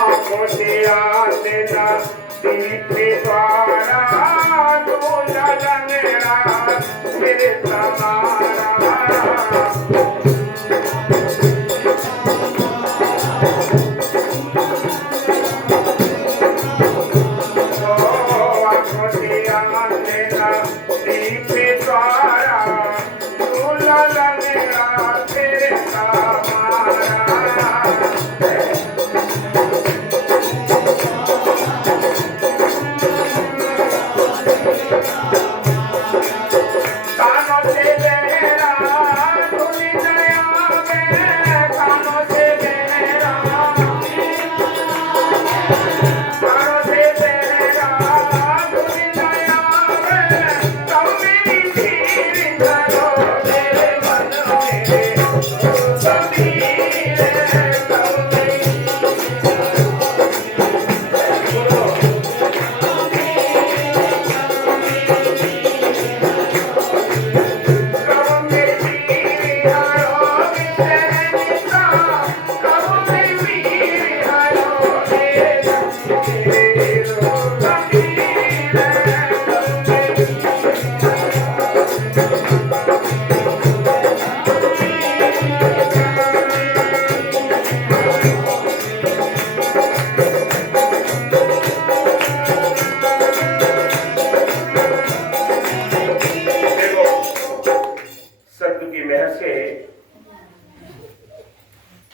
आंखों से आते ना दीप द्वारा दूल्हा लंगड़ा फिर तुम्हारा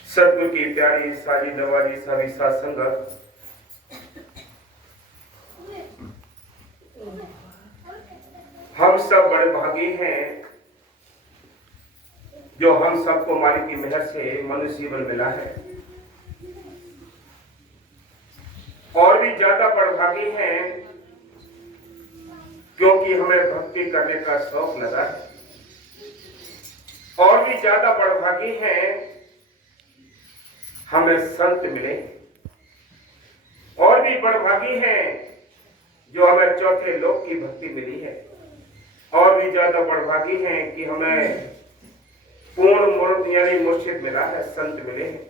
सतगुरु की प्यारी सारी नवारी सारी सात संगत, हम सब बड़े भागी हैं जो हम सबको मालिक की मेहर से मनुष्य जीवन मिला है, और भी ज्यादा बड़भागी हैं क्योंकि हमें भक्ति करने का शौक लगा है, और भी ज्यादा बड़भागी हैं हमें संत मिले, और भी बड़भागी हैं जो हमें चौथे लोक की भक्ति मिली है, और भी ज्यादा बड़भागी हैं कि हमें पूर्ण मुर्द यानी मुर्शिद मिला है, संत मिले हैं।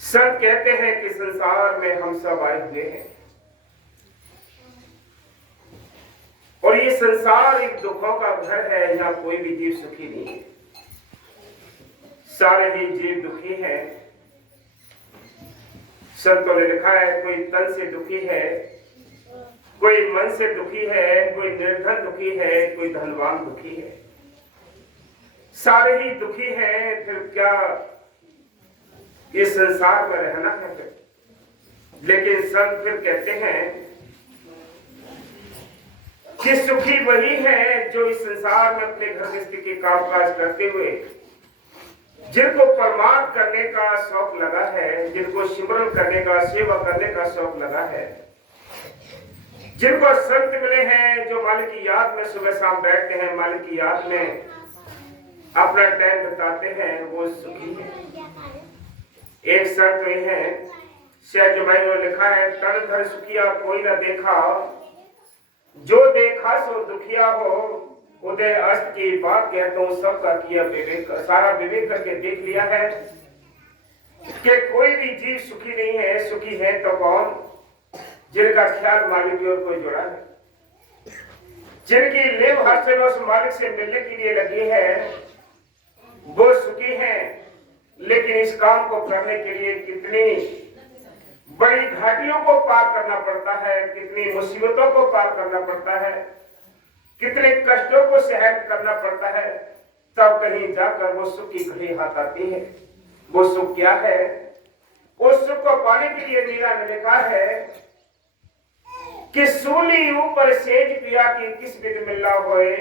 संत कहते हैं कि संसार में हम सब आए हुए हैं और ये संसार एक दुखों का घर है, यहाँ कोई भी जीव सुखी नहीं है, सारे ही जीव दुखी हैं। संतों ने लिखा है कोई तन से दुखी है, कोई मन से दुखी है, कोई निर्धन दुखी है, कोई धनवान दुखी है, सारे ही दुखी हैं। फिर क्या इस संसार में रहना है फिर? लेकिन संत फिर कहते हैं कि सुखी वही है जो इस संसार में अपने घर गृहस्थी के कामकाज करते हुए जिनको परमार्थ करने का शौक लगा है, जिनको सिमरन करने का, सेवा करने का शौक लगा है, जिनको संत मिले हैं जो मालिक की याद में सुबह शाम बैठते हैं, मालिक की याद में अपना टाइम बिताते हैं, वो सुखी है। एक संत हुए हैं सहजभाई ने लिखा है, तन धन सुखिया कोई न देखा, जो देखा सो दुखिया हो, उदय अस्त की बात कहता हूं सबका किया विवेक, सारा विवेक करके देख लिया है कि कोई भी जीव सुखी नहीं है। सुखी है तो कौन? जिनका ख्याल मालिक की ओर कोई जुड़ा है, जिनकी लेव हर समय उस मालिक से मिलने के लिए लगी है, वो सुखी है। लेकिन इस काम को करने के लिए कितनी बड़ी घाटियों को पार करना पड़ता है, कितनी मुसीबतों को पार करना पड़ता है, कितने कष्टों को सहन करना पड़ता है, तब कहीं जाकर वो सुख की घड़ी हाथ आती है। वो सुख क्या है? उस सुख को पाने के लिए मीरा ने लिखा है कि सूली ऊपर सेज पिया की किस विध मिला होए,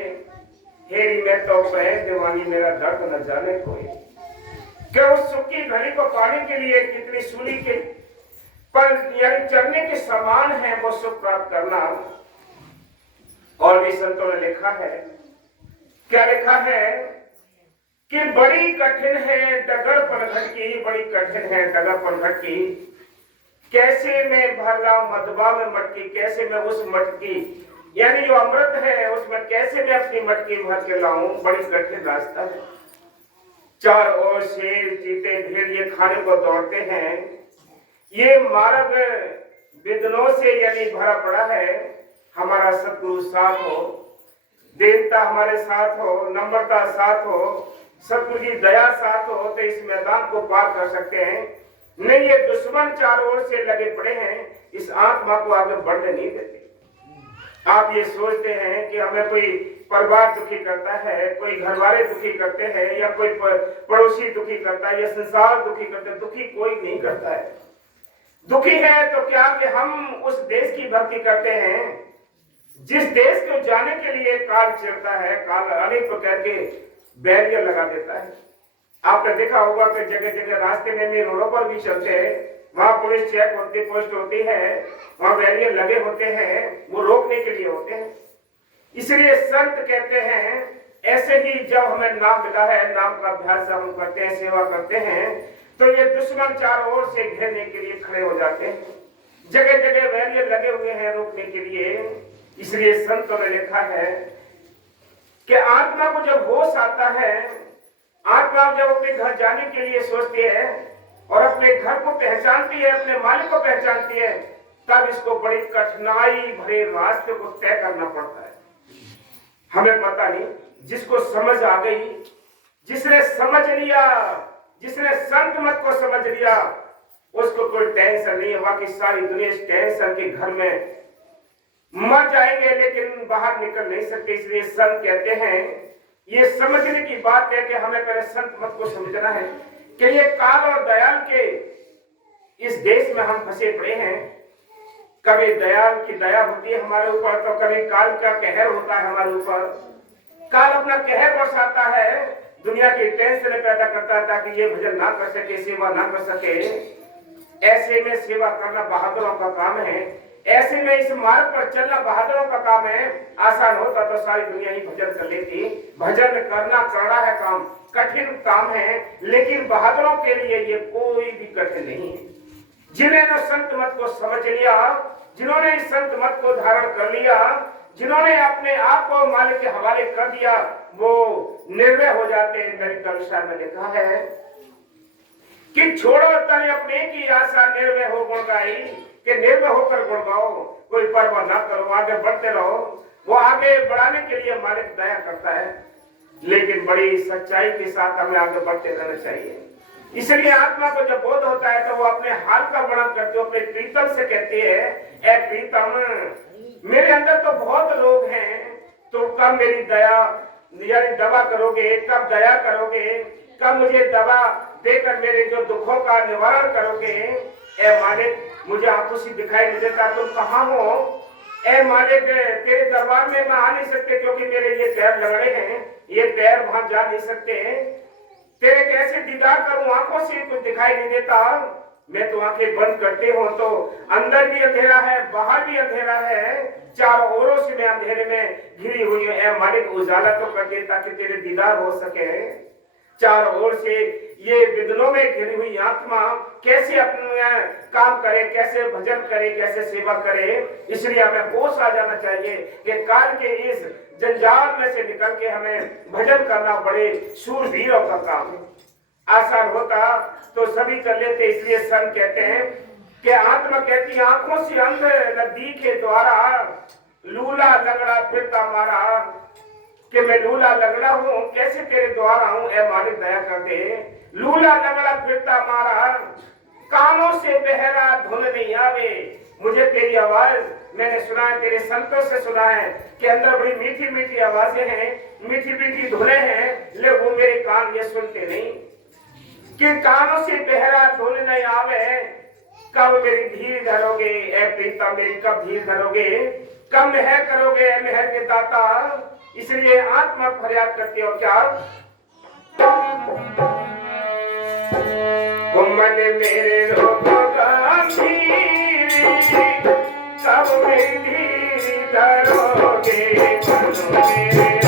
हेरी मैं तो पै दीवानी मेरा दर्द न जाने कोई। क्या उस सुख की घड़ी को पाने के लिए कितनी सूली के पर यानी चढ़ने के समान है वो सुख प्राप्त करना। और भी संतों ने लिखा है, क्या लिखा है कि बड़ी कठिन है डगर पनघट की, बड़ी कठिन है डगर पनघट की, कैसे मैं भर लाऊं मधुबा में मटकी, कैसे मैं उस मटकी यानी जो अमृत है उसमें कैसे मैं अपनी मटकी भर के लाऊं, बड़ी कठिन रास्ता है। चार ओर शेर चीते भेड़ ये खाने को दौड़ते हैं। ये मार्ग विघ्नों से यानी भरा पड़ा है। हमारा सतगुरु साथ हो, देवता हमारे साथ हो, नम्रता साथ हो, सतगुरु की दया साथ हो तो इस मैदान को पार कर सकते हैं। नहीं, ये दुश्मन चारों ओर से लगे पड़े हैं, इस आत्मा को आगे बढ़ने नहीं देते। आप ये सोचते हैं कि हमें कोई परिवार दुखी करता है, कोई घरवाले दुखी करते हैं, या कोई पड़ोसी दुखी करता है, या संसार दुखी करता है। दुखी कोई नहीं करता है। दुखी है तो क्या कि हम उस देश की भक्ति करते हैं जिस देश को जाने के लिए काल चिरता है, काल अनेक प्रकार के बैरियर लगा देता है। आपने देखा होगा कि जगह जगह रास्ते में रोडों पर भी चलते हैं, वहां पुलिस चेक होती, पोस्ट होती है, वहां बैरियर लगे होते हैं, वो रोकने के लिए होते हैं। इसलिए संत कहते हैं ऐसे ही जब हमें नाम मिला है, नाम का अभ्यास हम करते हैं, सेवा करते हैं, तो ये दुश्मन चारों ओर से घेरने के लिए खड़े हो जाते हैं। जगह जगह बैरियर लगे हुए हैं रोकने के लिए। इसलिए संतों ने लिखा है कि आत्मा को जब होश आता है, आत्मा जब अपने घर जाने के लिए सोचती है और अपने घर को पहचानती है, अपने मालिक को पहचानती है, तब इसको बड़ी कठिनाई भरे रास्ते को तय करना पड़ता है। हमें पता नहीं, जिसको समझ आ गई, जिसने समझ लिया, जिसने संत मत को समझ लिया, उसको कोई टेंशन नहीं है। बाकी सारी दुनिया इस टेंशन के घर में मर जाएंगे लेकिन बाहर निकल नहीं सकते। इसलिए संत कहते हैं, ये समझने की बात है कि हमें पहले संत मत को समझना है कि ये काल और दयाल के इस देश में हम फंसे पड़े हैं। कभी दयाल की दया होती है हमारे ऊपर, तो कभी काल का कहर होता है हमारे ऊपर। काल अपना कहर बरसाता है, दुनिया की टेंशन पैदा करता है ताकि ये भजन ना कर सके, सेवा ना कर सके। ऐसे में सेवा करना बहादुरों का काम है। ऐसे में इस मार्ग पर चलना बहादुरों का काम है। आसान होता तो सारी दुनिया ही भजन कर लेती। भजन करना कड़ा है काम, कठिन काम है, लेकिन बहादुरों के लिए ये कोई भी कठिन नहीं है। जिन्होंने संत मत को समझ लिया, जिन्होंने इस संत मत को धारण कर लिया, जिन्होंने अपने आप को मालिक के हवाले कर दिया, वो निर्भय हो जाते हैं। मेरी कविता में लिखा है कि छोड़ो तन अपने की आशा, निर्भय हो गुण गाई, कि निर्भय होकर गुण गाओ, कोई परवाह ना करो, आगे बढ़ते रहो। वो आगे बढ़ाने के लिए मालिक दया करता है, लेकिन बड़ी सच्चाई के साथ हमें आगे बढ़ते रहना चाहिए। इसलिए आत्मा को जब बोध होता है तो वो अपने हाल का वर्णन करते हो, अपने प्रीतम से कहती है, ए प्रीतम, मेरे अंदर तो बहुत रोग हैं, तो कब मेरी दया यानी दवा करोगे, कब दया करोगे, कब मुझे दवा देकर मेरे जो दुखों का निवारण करोगे। ए मालिक, मुझे आंखों से दिखाई नहीं देता, तुम कहाँ हो? ए मालिक, तेरे दरबार में मैं आ नहीं सकते क्योंकि मेरे ये पैर लंगड़े हैं, ये पैर वहां जा नहीं सकते। तेरे कैसे दीदार करूं, आंखों से कुछ दिखाई नहीं देता। मैं तो आंखें बंद करते हो तो अंदर भी अंधेरा है, बाहर भी अंधेरा है, चारों ओरों से मैं अंधेरे में घिरी हुई हूं। ए मालिक, उजाला तो कर दे ताकि तेरे दीदार हो सके। चारों ओर से ये विघ्नों में घिरी हुई आत्मा कैसे अपना काम करे, कैसे भजन करे, कैसे सेवा करे। इसलिए हमें होश आ जाना चाहिए कि काल के इस जंजाल में से निकल के हमें भजन करना बड़े शूरवीरों का काम है। आसान होता तो सभी कर लेते। इसलिए संत कहते हैं कि आत्मा कहती है, आंखों से अंध नदी के द्वारा लूला लगड़ा फिरता मारा, कि मैं लूला लगड़ा हूं, कैसे तेरे द्वार आऊं, ए मालिक दया कर दे। लूला लगड़ा फिरता मारा, कानों से बहरा धुन नहीं आवे। मुझे तेरी आवाज मैंने सुना है, तेरे संतों से सुना है कि अंदर बड़ी मीठी मीठी आवाजें हैं, मीठी मीठी धुनें हैं, लेकिन वो मेरे कान ये सुनते नहीं। कि कानों से बहरा धुन नहीं आवे, कब मेरी धीर धरोगे, ए प्रीतम मेरी कब धीर धरोगे, कब मेहर करोगे, ए मेहर के दाता। इसलिए आत्मा फरियाद करती हो क्या, मन मेरे रोगा कब मेरी धीर धरोगे, मन मेरे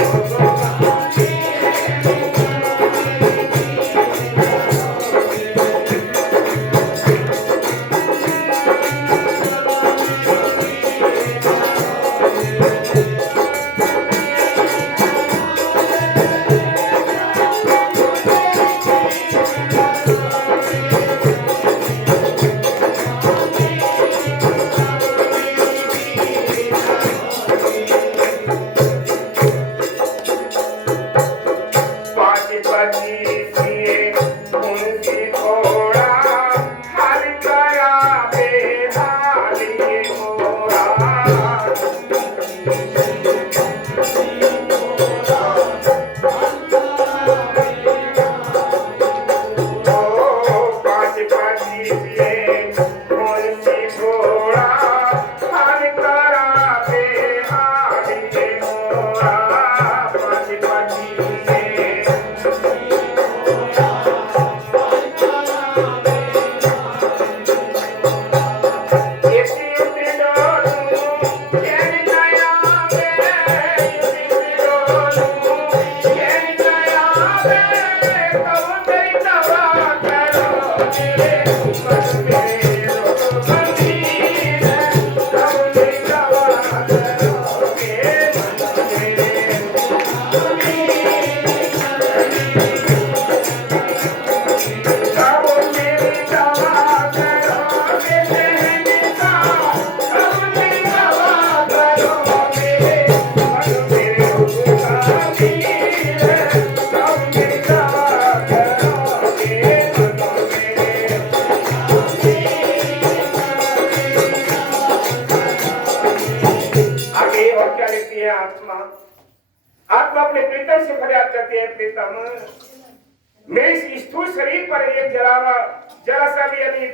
मेरे इस स्थूल शरीर पर एक जरा सा भी यदि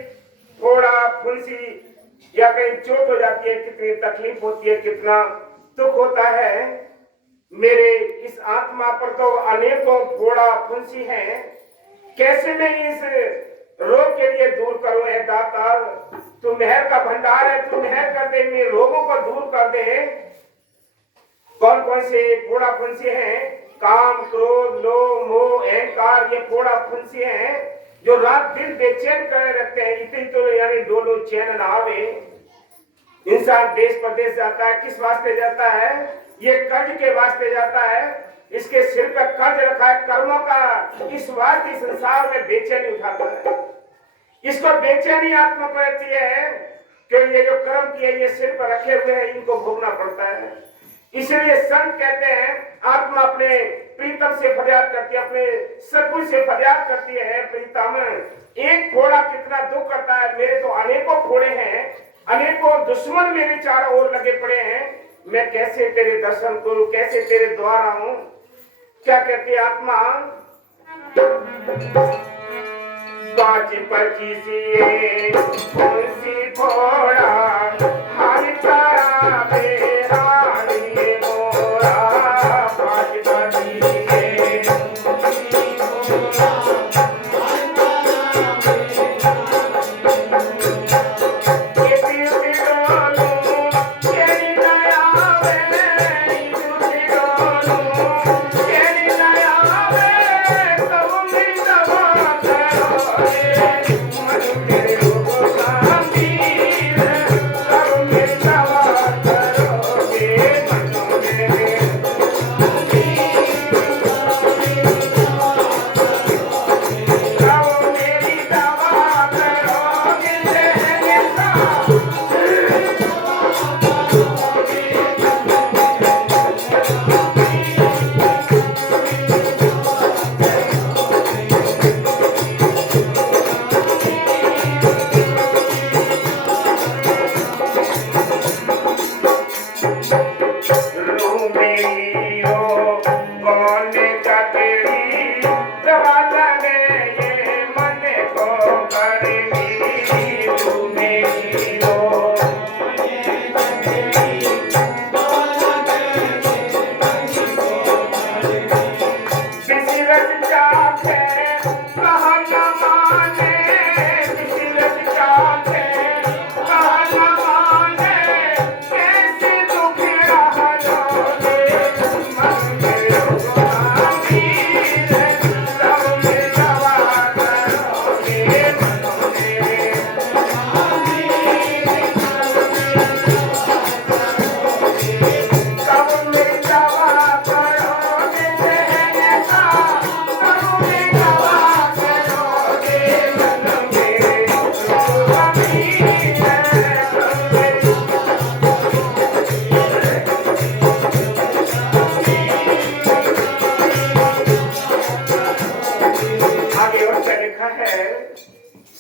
थोड़ा फुंसी या कहीं चोट हो जाती है, कितनी तकलीफ होती है, कितना दुख होता है। मेरे इस आत्मा पर तो अनेकों फोड़ा फुंसी हैं। कैसे मैं इस रोग के लिए दूर करूं? ऐ दाता, तू मेहर का भंडार है, तू मेहर कर दे, मेरे रोगों को दूर कर दे। कौन कौन से फोड़ा फुंसी हैं? काम, क्रोध, लोभ, मोह, अहंकार, ये फोड़ा फुंसी हैं जो रात दिन बेचैन कर रखते हैं। इतनी तो यानी डोलो चैन ना आवे। इंसान देश प्रदेश जाता है, किस वास्ते जाता है? ये कर्ज के वास्ते जाता है। इसके सिर पर कर्ज रखा है कर्मों का, इस वास्ते संसार में बेचैनी उठाता है। इसको बेचैनी आत्मा कहती है कि ये जो कर्म किए ये सिर पर रखे हुए हैं, इनको भोगना पड़ता है। इसलिए संत कहते हैं आत्मा अपने प्रीतम से फरियाद करती है, अपने सद्गुरु से फरियाद करती है, प्रीतम एक फोड़ा कितना दुख करता है, मेरे तो अनेकों फोड़े हैं, अनेकों दुश्मन मेरे चारों ओर लगे पड़े हैं, मैं कैसे तेरे दर्शन करूं, कैसे तेरे द्वार आऊं? क्या कहती है आत्मा? 5-25 फुंसी फोड़ा हर तारा मेरा लिए मोरा। 5-25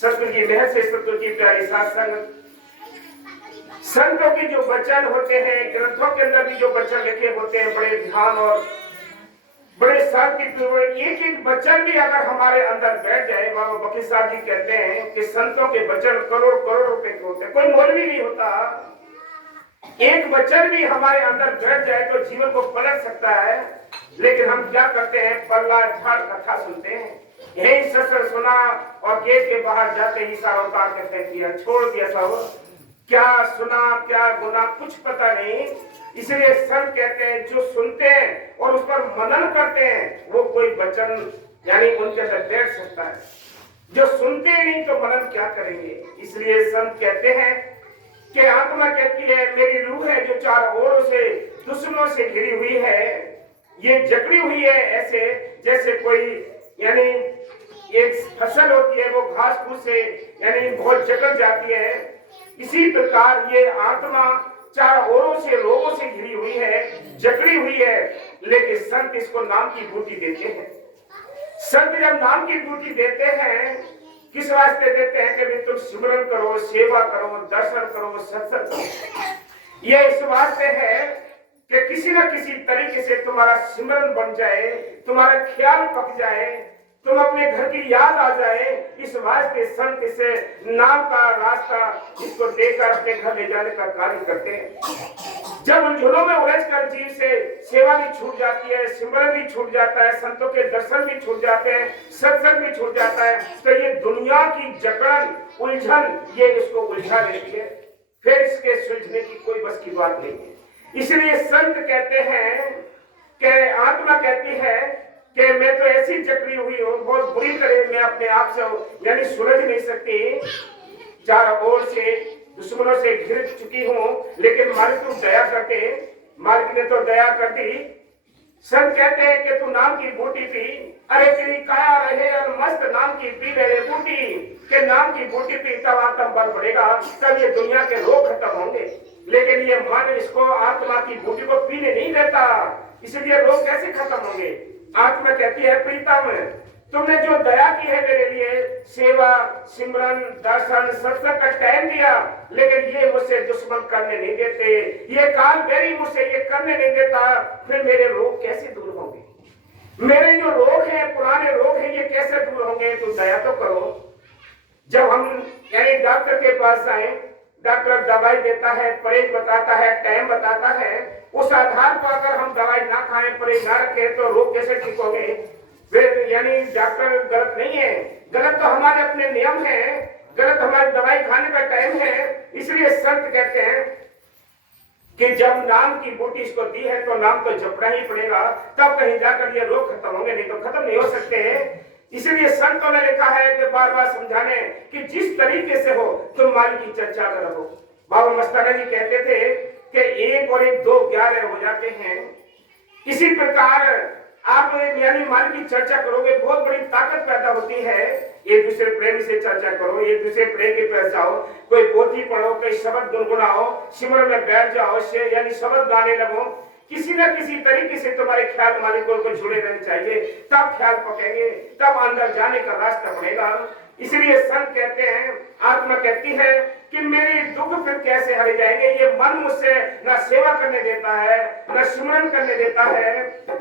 सतगुरु की मेहर से, सतगुरु की प्यारी साथ संगत, संतों के जो वचन होते हैं, ग्रंथों के अंदर भी जो वचन लिखे होते हैं, बड़े ध्यान और बड़े शांति पूर्वक एक एक वचन भी अगर हमारे अंदर बैठ जाए। बाबा बकीर साहब जी कहते हैं कि संतों के वचन करोड़ करोड़ रुपए के होते हैं, कोई मौलवी नहीं होता। एक वचन भी हमारे अंदर बैठ जाए तो जीवन को पलट सकता है। लेकिन हम क्या करते हैं? पल्ला झाड़ कथा सुनते हैं, यही ससुर सुना और गेट के बाहर जाते ही सारा उतार के फेंक दिया, छोड़ दिया सब। क्या सुना क्या गुना कुछ पता नहीं। इसलिए संत कहते हैं जो सुनते हैं और उस पर मनन करते हैं वो कोई वचन यानी उनके अंदर बैठ सकता है। जो सुनते नहीं तो मनन क्या करेंगे? इसलिए संत कहते हैं कि आत्मा कहती है मेरी रूह है जो चारों ओर से दुश्मनों से घिरी हुई है, ये जकड़ी हुई है ऐसे जैसे कोई यानी एक फसल होती है वो घास फूस से यानी बहुत जकड़ जाती है। इसी प्रकार ये आत्मा चारों ओरों से रोगों से घिरी हुई है, जकड़ी हुई है। लेकिन संत इसको नाम की बूटी देते हैं। संत जब नाम की बूटी देते हैं किस वास्ते देते हैं कि तुम सिमरन करो, सेवा करो, दर्शन करो, सत्संग करो। ये इस वास्ते है कि किसी ना किसी तरीके से तुम्हारा सिमरन बन जाए, तुम्हारा ख्याल पक जाए, तुम अपने घर की याद आ जाए, इस वास्ते संत से नाम का रास्ता इसको देकर अपने घर ले जाने का कार्य करते हैं। जब उलझनों में उलझकर जीव से सेवा भी छूट जाती है, सिमरन भी छूट जाता है, संतों के दर्शन भी छूट जाते हैं, सत्संग भी छूट जाता है, तो ये दुनिया की जकड़न उलझन ये इसको उलझा लेती है, फिर इसके सुलझने की कोई बस की बात नहीं है। इसलिए संत कहते हैं कि आत्मा कहती है कि मैं तो ऐसी जकड़ी हुई हूं, बहुत बुरी तरह मैं अपने आप से यानी सुलझ नहीं सकती, चारों ओर से दुश्मनों से घिर चुकी हूं, लेकिन मालिक तू दया करते, मालिक ने तो दया कर दी। संत कहते हैं कि तू नाम की बूटी पी, अरे तेरी काया रहे और मस्त नाम की पी रहे बूटी, के नाम की बूटी पी तब आत्म बल बढ़ेगा, तब ये दुनिया के रोग खत्म होंगे। लेकिन ये मन इसको आत्मा की बूटी को पीने नहीं देता, इसलिए रोग कैसे खत्म होंगे। आत्मा कहती है प्रीतम तुमने जो दया की है मेरे लिए, सेवा सिमरन दर्शन सत्संग का टाइम दिया, लेकिन ये मुझसे दुश्मन करने नहीं देते, ये काल बेरी मुझसे ये करने नहीं देता, फिर मेरे रोग कैसे दूर होंगे, मेरे जो रोग हैं पुराने रोग हैं ये कैसे दूर होंगे। तो दया तो करो। जब हम यानी डॉक्टर के पास आए, डॉक्टर दवाई देता है, परहेज बताता है, टाइम बताता है, उस आधार पर अगर हम दवाई ना खाएं, परहेज ना रखें तो रोग कैसे ठीक होंगे। फिर यानी डॉक्टर गलत नहीं है, गलत तो हमारे अपने नियम है, गलत हमारी दवाई खाने का टाइम है। इसलिए संत कहते हैं कि जब नाम की बूटी इसको दी है तो नाम तो जपना ही पड़ेगा, तब कहीं जाकर ये रोग खत्म होंगे, नहीं तो खत्म नहीं हो सकते। इसलिए संतों ने लिखा है कि बार बार समझाने कि जिस तरीके से हो तुम मालिक की चर्चा में रहो। बाबा मस्ताना जी कहते थे कि 1 और 1 2 11 हो जाते हैं। इसी प्रकार आप यानी मालिक की चर्चा करोगे, बहुत बड़ी ताकत पैदा होती है। एक दूसरे प्रेम से चर्चा करो, एक दूसरे प्रेम के पास जाओ, कोई पोथी पढ़ो, कोई शब्द गुनगुनाओ, सिमरन में बैठ जाओ, से यानी शब्द गाने लगो। किसी न किसी तरीके से तुम्हारे ख्याल मालिक को जुड़े रहने चाहिए, तब ख्याल पकेंगे, तब अंदर जाने का रास्ता बनेगा। इसलिए संत कहते हैं, आत्मा कहती है कि मेरे दुख फिर कैसे हरे जाएंगे। ये मन मुझसे न सेवा करने देता है, न सिमरन करने देता है,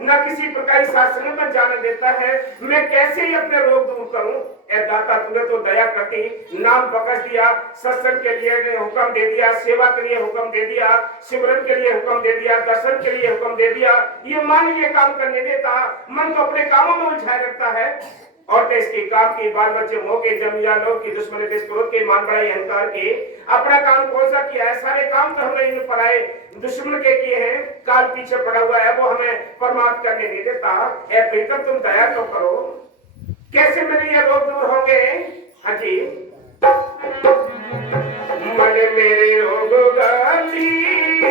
न किसी प्रकार शास्त्र में जाने देता है, मैं कैसे ही अपने रोग दूर करूं। ए दाता तूने तो दया करती, नाम बकस दिया, सत्संग के लिए हुक्म दे दिया, सेवा के लिए हुक्म दे दिया, सिमरन के लिए हुक्म दे दिया, दर्शन के लिए हुक्म दे दिया। ये मन ये काम करने देता, मन तो अपने कामों में उलझाए रखता है। और तो इसके काम की बाल बच्चे मोह के जमिया लोग की दुश्मनी देश क्रोध के मान बड़ाई अहंकार के अपना काम कौन सा किया है। सारे काम तो हमने इन पराए दुश्मन के किए हैं, काल पीछे पड़ा हुआ है, वो हमें परमात्मा करने नहीं देता। ए प्रीतम तुम दया तो करो, कैसे मेरे ये रोग दूर होंगे। हाँ जी, मन मेरे रोग गंभीर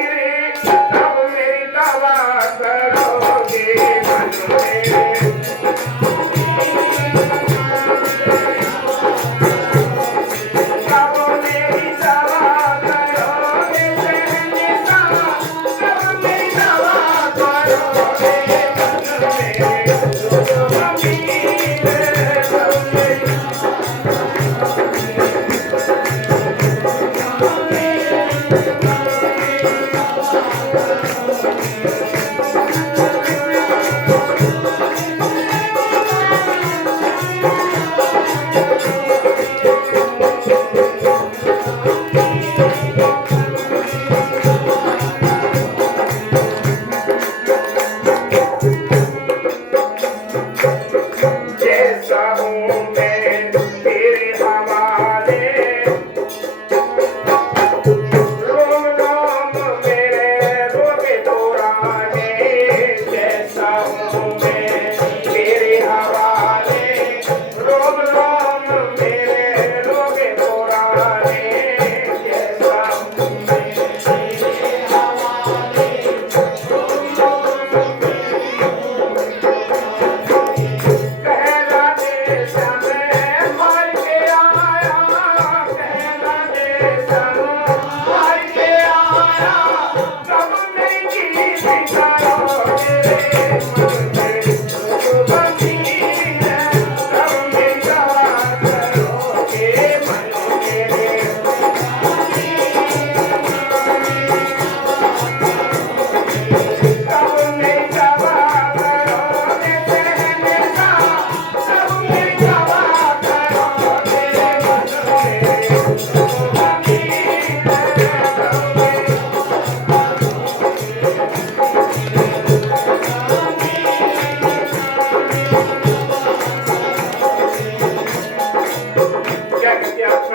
तब मेरी दवा करोगे, मन मेरे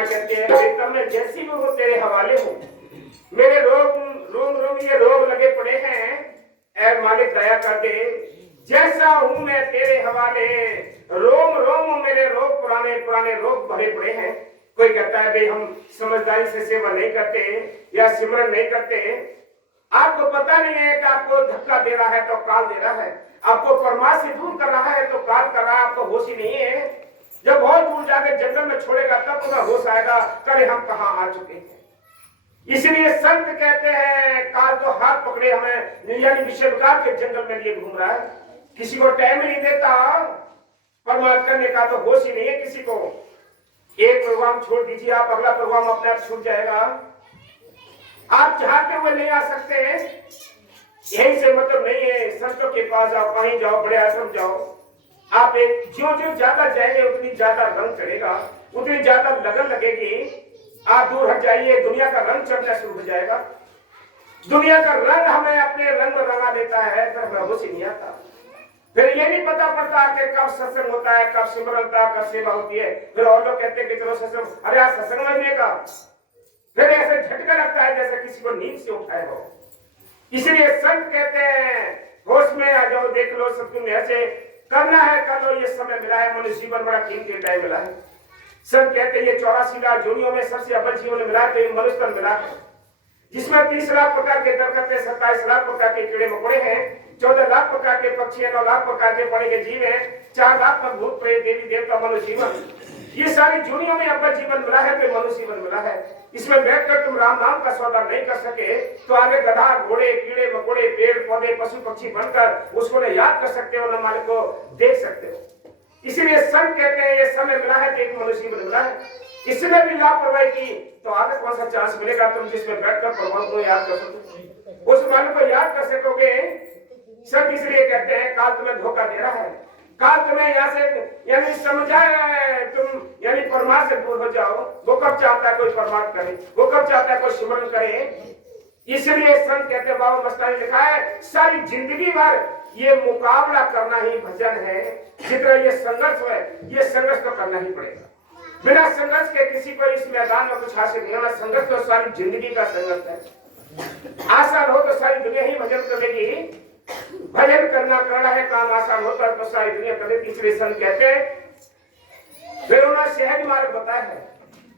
माँ कहती है बेटा मैं जैसी भी हूँ तेरे हवाले हूँ, मेरे रोग ये रोग लगे पड़े हैं, ऐ मालिक दया कर दे, जैसा हूँ मैं तेरे हवाले, रोम रोम मेरे रोग पुराने पुराने रोग भरे पड़े हैं। कोई कहता है भाई हम समझदारी से सेवा नहीं करते या सिमरन नहीं करते, आपको पता नहीं है कि आपको धक्का दे रहा है तो काल दे रहा है, आपको परमात्मा से दूर कर रहा है तो काल कर रहा है, आपको होश ही नहीं है। जब बहुत दूर जाके जंगल में छोड़ेगा तब तुम्हें होश आएगा करे हम कहाँ आ चुके हैं। इसलिए संत कहते हैं काल तो हाथ पकड़े हमें यानी विश्वविकार के जंगल में लिए घूम रहा है, किसी को टाइम नहीं देता, परमात्मा करने का तो होश ही नहीं है किसी को। एक प्रोग्राम छोड़ दीजिए आप, अगला प्रोग्राम अपने आप छूट जाएगा, आप चाहते हुए नहीं आ सकते। यही से मतलब नहीं है संतों के पास आप कहीं जाओ, बड़े आश्रम जाओ, आप एक जो ज्यादा जाएंगे उतनी ज्यादा रंग चढ़ेगा, उतनी ज्यादा लगन लगेगी। आप दूर हट जाइए, दुनिया का रंग चढ़ना शुरू हो जाएगा, दुनिया का रंग हमें अपने रंग में रंगा देता है, फिर हमें होश ही नहीं आता। फिर ये नहीं पता पड़ता कि कब सत्संग होता है, कब सिमरन होता है, कब सेवा होती है। फिर और लोग कहते हैं कि चलो सत्संग, अरे आज सत्संग में का, फिर ऐसे झटका लगता है जैसे किसी को नींद से उठाए हो। इसलिए संत कहते हैं होश में आ जाओ, देख लो सब तुम ऐसे करना है कर लो, ये समय मिला है, मनुष्य जीवन बड़ा कीमती टाइम मिला है। संत कहते हैं ये 84 लाख जोनियों में सबसे अव्वल जीवन मिला है तो ये मनुष्य तन मिला है, जिसमें 30 लाख प्रकार के दरख्त, 27 लाख प्रकार के कीड़े मकोड़े हैं, 14 लाख प्रकार के पक्षी, 9 लाख प्रकार के पानी के जीव हैं, 4 लाख में भूत प्रेत देवी देवता मनुष्य जीवन, ये सारी दुनिया में अव्वल जीवन मिला है तो मनुष्य जीवन मिला है। इसमें बैठकर तुम राम नाम का सौदा नहीं कर सके तो आगे गधा घोड़े कीड़े मकोड़े पेड़ पौधे पशु पक्षी बनकर उसको न याद कर सकते हो, न मालिक को देख सकते हो। इसीलिए संत कहते हैं ये समय मिला है तो एक मनुष्य जीवन मिला है, इसमें भी लापरवाही की तो आगे कौन सा चांस मिलेगा तुम जिसमें बैठकर परमात्मा को याद कर सको, उस मालिक को याद कर सकोगे। संत इसलिए कहते हैं काल तुम्हें धोखा दे रहा है, काल तुम्हें यहाँ से यानी समझाए तुम यानी परमात्मा से दूर हो जाओ। वो कब चाहता है कोई परमात्मा करे, वो कब चाहता है कोई सिमरन करे। इसलिए संत कहते बाबा मस्तानी लिखा है सारी जिंदगी भर ये मुकाबला करना ही भजन है, जितना ये संघर्ष है ये संघर्ष तो करना ही पड़ेगा। बिना संघर्ष के किसी को इस मैदान में कुछ हासिल नहीं होना। संघर्ष तो सारी जिंदगी का संघर्ष है। आसान हो तो सारी दुनिया ही भजन कर लेगी, भजन करना है काम आसान होता है तो सारी दुनिया कर लेगी। तीसरे संत कहते हैं फिर उन्होंने सहज मार्ग बताया है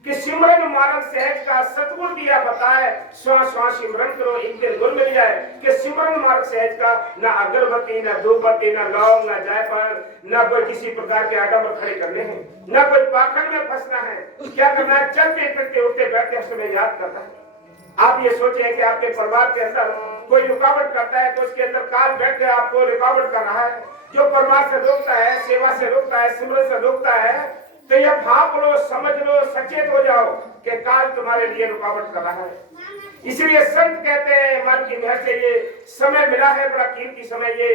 कि सिमरन मार्ग सहज का सतगुण दिया बताए, श्वास श्वास सिमरन करो एक दिन गुण मिल जाए। कि सिमरन मार्ग सहज का ना अगरबत्ती ना धूपबत्ती ना लौंग ना जायफल ना कोई किसी प्रकार के आडम्बर खड़े करने हैं, ना कोई पाखंड में फंसना है। क्या करना है चलते फिरते उठते बैठते उसमें याद करना है। आप ये सोचे कि आपके परिवार के अंदर कोई रुकावट करता है तो उसके अंदर काल बैठ के आपको रुकावट कर रहा है, जो परमात्मा से रोकता है, सेवा से रोकता है, सिमरन से रोकता है। तो ये भाप लो, समझ लो, सचेत हो जाओ कि काल तुम्हारे लिए रुकावट कर रहा है। इसलिए संत कहते हैं मन की मेहर से ये समय मिला है बड़ा कीमती समय, ये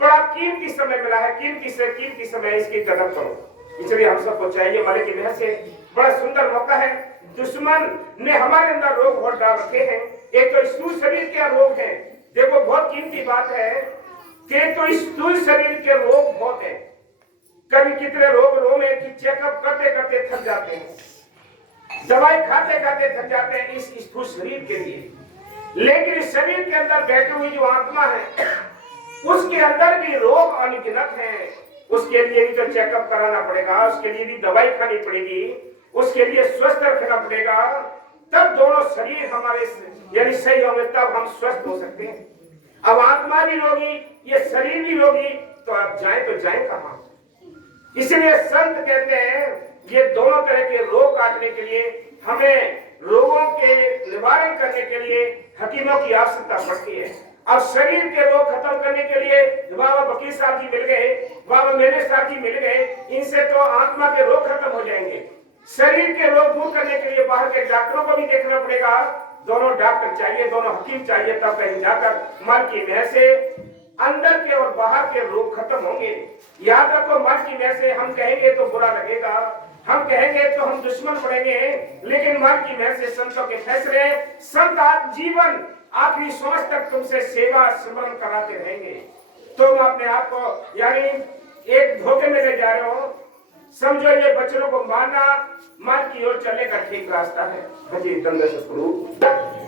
बड़ा कीमती समय मिला है, कीमती से कीमती समय, इसकी कदर करो। इसलिए हम सबको चाहिए मालिक की मेहर से बड़ा सुंदर मौका है। दुश्मन ने हमारे अंदर रोग बहुत डाल रखे हैं। एक तो स्थूल शरीर के रोग है, देखो बहुत कीमती बात है कि तो स्थूल शरीर के रोग बहुत है। कभी कितने रोग में कि चेकअप करते करते थक जाते हैं, दवाई खाते खाते थक जाते हैं इस स्थूल शरीर के लिए। लेकिन इस शरीर के अंदर बैठी हुई जो आत्मा है उसके अंदर भी रोग अनगिनत हैं। उसके लिए भी तो चेकअप कराना पड़ेगा, उसके लिए भी दवाई खानी पड़ेगी, उसके लिए स्वस्थ रखना पड़ेगा, तब दोनों शरीर हमारे यानी सही होंगे, तब हम स्वस्थ हो सकते हैं। अब आत्मा भी रोगी, ये शरीर भी रोगी, तो आप जाएं तो जाएं कहां। इसलिए संत कहते हैं ये दोनों तरह के रोग काटने के लिए हमें रोगों के निवारण करने के लिए हकीमों की आवश्यकता पड़ती है। अब शरीर के रोग खत्म करने के लिए बाबा वकील साहब जी मिल गए, बाबा मेरे साहब जी मिल गए, इनसे तो आत्मा के रोग खत्म हो जाएंगे। शरीर के रोग दूर करने के लिए बाहर के डॉक्टरों को भी देखना पड़ेगा। दोनों डॉक्टर चाहिए, दोनों हकीम चाहिए, तब कहीं जाकर मन की मेहर से अंदर के और बाहर के रोग खत्म होंगे। याद रखो मन की मेहर से हम कहेंगे तो बुरा लगेगा, हम कहेंगे तो हम दुश्मन पड़ेंगे, लेकिन मन की मेहर से संतों के फैसले, संत आप जीवन आखिरी सांस तक तुमसे सेवा सिमरन कराते रहेंगे। तुम अपने आप को यानी एक धोखे में ले जा रहे हो। समझो ये बच्चों को मारना मन की ओर चलने का ठीक रास्ता है। भजे दंग सतगुरु।